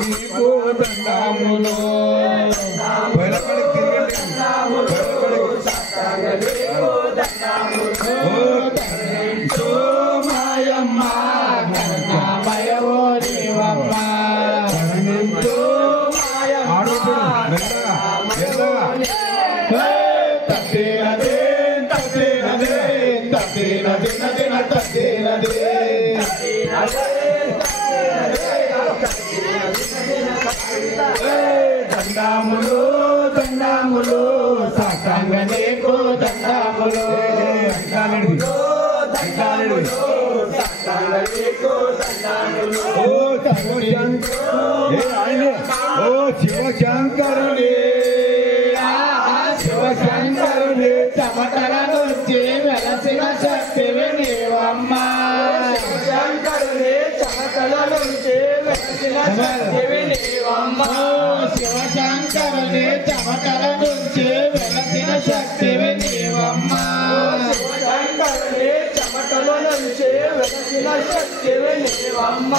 నీకు దండాములు మాయమ్మ కరుణామయో దేవమ్మ దండాములు దండాములు సాష్టాంగ నీకు దండాములు శివశంకరుని శివశంకరుని చెమటల నుంచి వెలసిన శక్తివి నీవమ్మ శివశంకరుని చెమటల నుంచి వెలసిన శక్తివి నీవమ్మ శివశంకరుని చెమటల నుంచి వెలసిన శక్తివి నీవమ్మ శివశంకరుని చెమటల నుంచి వెలసిన శక్తివి నీవమ్మ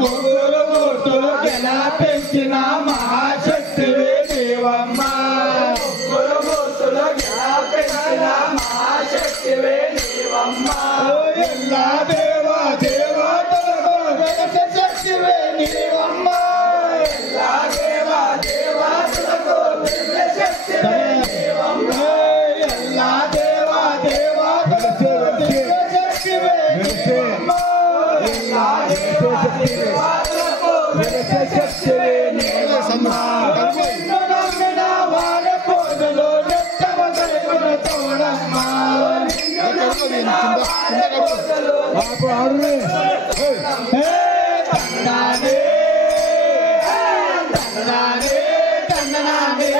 ముగ్గురు మూర్తులు ఎలా పెంచిన మహాశక్తివి నీవమ్మ ముగ్గురు మూర్తులు ఎలా పెంచిన మహాశక్తివి నీవమ్మ ఎలా దేవా దేవతలకు వెలస శక్తివి నీవమ్మ ఎలా దేవా దేవతలకు వెలస శక్తివి నీవమ్మ ఎలా దేవా దేవతలకు వెలస శక్తివి నీవమ్మ ఎలా దేవా దేవతలకు వెలస శక్తివి నీవమ్మ నమ్మిన వారి పూజలు నిత్యమదైన తోడమ్మ తండానే తండానే తండనానే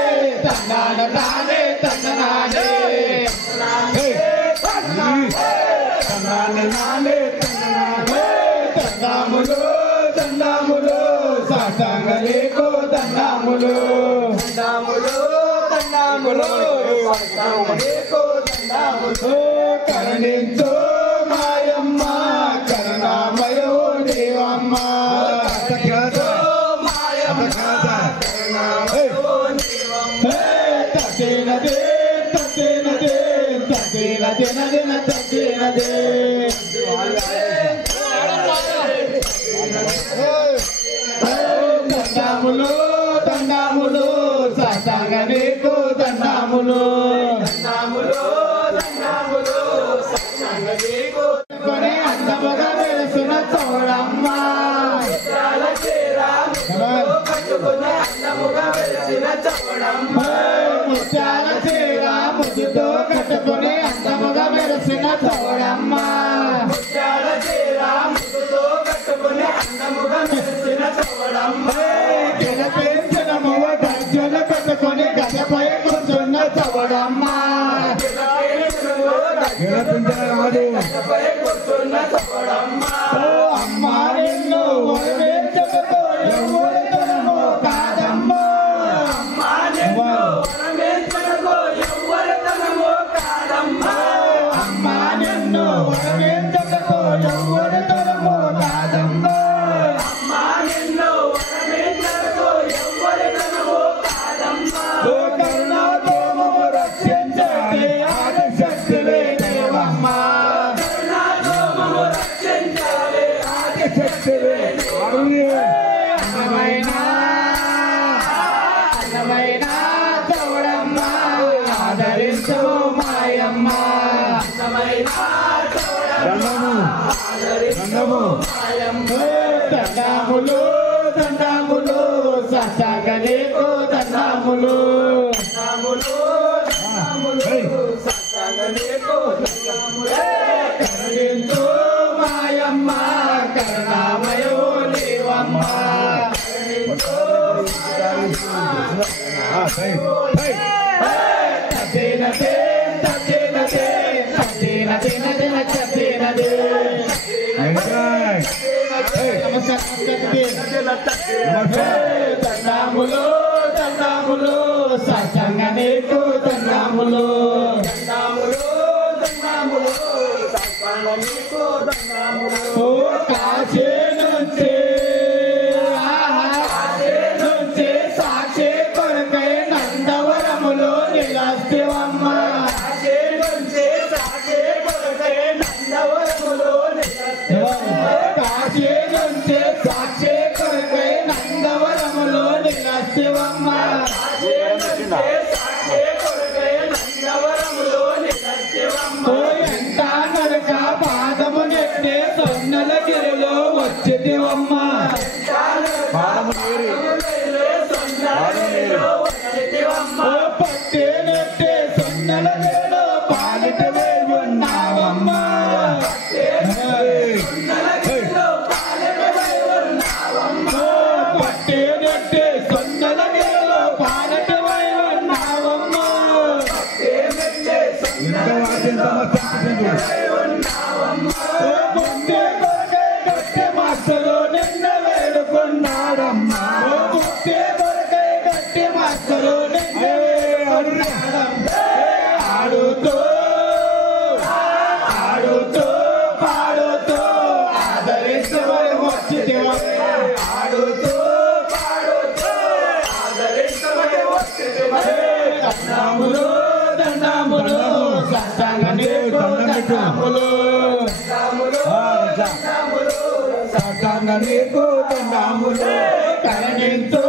తండానే తండనానే తండానే తండనానే దండాములు దండాములు సాష్టాంగ నీకు దండాములు దండాములు దండాములు సాష్టాంగ నీకు దండాములు కరుణించు మాయమ్మ కరుణామయో దేవమ్మ తదేనదే తదేనదే తదేనదే తదేనదే దండాములు దండాములు సాష్టాంగ నీకు దండాములు దండాములు దండాములు సాష్టాంగ నీకు కొని అందముగా వెలసిన తోడమ్మ కట్టుకునే అందముగా వెలసిన తోడమ్మ ముత్యాల చీర ముద్దుతో కట్టుకునే అందముగా వెలసిన తోడమ్మ ముత్యాల చీర ముద్దుతో కట్టుకునే అందముగా వెలసిన తోడమ్మ గిరపించడము గజ్జలు కట్టుకుని గదపై కూర్చున్న తోడమ్మ గదపై కూర్చున్న తోడమ్మ అమ్మ నిన్ను వరవేంచకపో ఎవరితనమో కాదమ్మ అమ్మ నిన్ను వరవేంచకపో ఎవరితనమో కాదమ్మ అమ్మ నిన్ను వరవేంచకపో ఎవరితనమో కాదమ్మ అమ్మ నిన్ను వరవేంచకపో ఎవరితనమో కాదమ్మ కరుణాతో మమ్ము రక్షించే ఆదిశక్తివే దేవమ్మ కరుణాతో మమ్ము రక్షించాలి ఆదిశక్తివే అన్నమైన తోడమ్మ ఆదరించు మాయమ్మ అన్నమైన తోడమ్మ ఆదరించు మాయమ్మ దండాములు దండాములు సాష్టాంగ నీకు దండాములు దండాములు దండాములు సాష్టాంగ నీకు దండాములు కరుణించు మాయమ్మ కరుణామయో దేవమ్మ తదేనదే తదేనదే తదేనదే తదేనదే దండాములు దండాములు సాష్టాంగ నీకు దండాములు దండాములు దండాములు సాష్టాంగ నీకు దండాములు కాశీ నుంచి కాశీనుంచి సాక్షి కొరకై నందవరములో నిలసివమ్మ ఎంత నరక పాదము నెట్టే సొన్నలగిరిలో వచ్చితివమ్మ పట్టే నెట్టే సొన్నలగిరిలో పాలిట వేయున్నావమ్మ పట్టే నెట్టే సొన్నలగిరిలో పాలిట వేయున్నావమ్మ గట్టి మాస్టరు నిన్న వేడుకున్నాడమ్మా గట్టి మాస్టరు నిన్న ఆడుతూ ఆడుతూ పాడుతూ ఆదరిస్తూ వచ్చి ఆడుతూ పాడుతూ ఆదరిస్తూ దండాములు దండాములు దండాములు దండాములు కరణించు